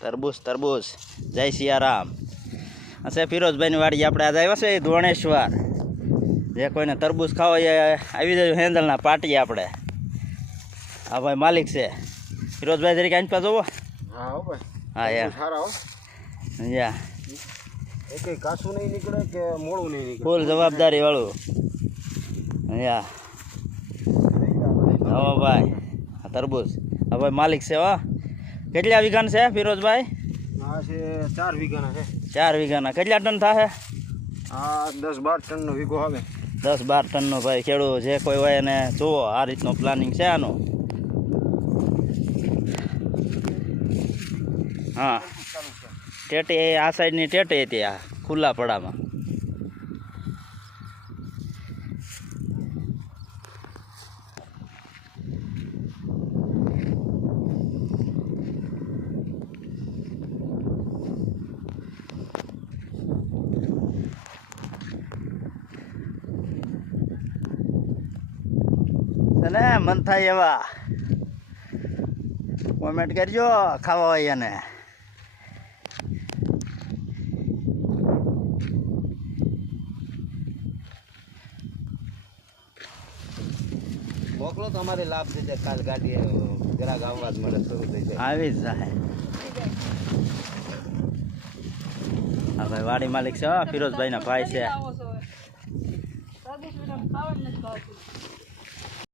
તરબૂચ જય સિયારામ. હશે ફિરોઝભાઈની વાડી આપણે આજે આવ્યા છે ધોણેશ્વર. જે કોઈને તરબૂચ ખાવો એ આવી જાય હેન્દલના પાટી આપણે. હા ભાઈ માલિક છે ફિરોઝભાઈ તરીકે આની પાસે જોવો. હા યા યા કાચું નહીં નીકળે કે મોડું નહીં નીકળે, ફૂલ જવાબદારી વાળું. યા હા ભાઈ તરબૂચ. હા ભાઈ માલિક છે. હો કેટલા વીઘાના છે ફિરોઝભાઈ? આ છે 4 વીઘાના છે. 4 વીઘાના કેટલા ટન થાય? આ 10-12 ટનનો વીઘો આવે. 10-12 ટનનો ભાઈ ખેડૂત જે કોઈ હોય એને જુઓ આ રીતનો પ્લાનિંગ છે આનું. હા ટેટી આ સાઈડની ટેટી હતી આ ખુલ્લા પડામાં. ને મન થાય એવા કોમેન્ટ કરજો ખાવા હોય એને. મોકલો તો અમારે લાભ છે. કાલ ગાડી ગ્રાહક આવવા જ મળે શરૂ થઈ જાય. આવી જ જાય. હા ભાઈ વાડી માલિક છે ફિરોઝભાઈ ના ભાઈ છે.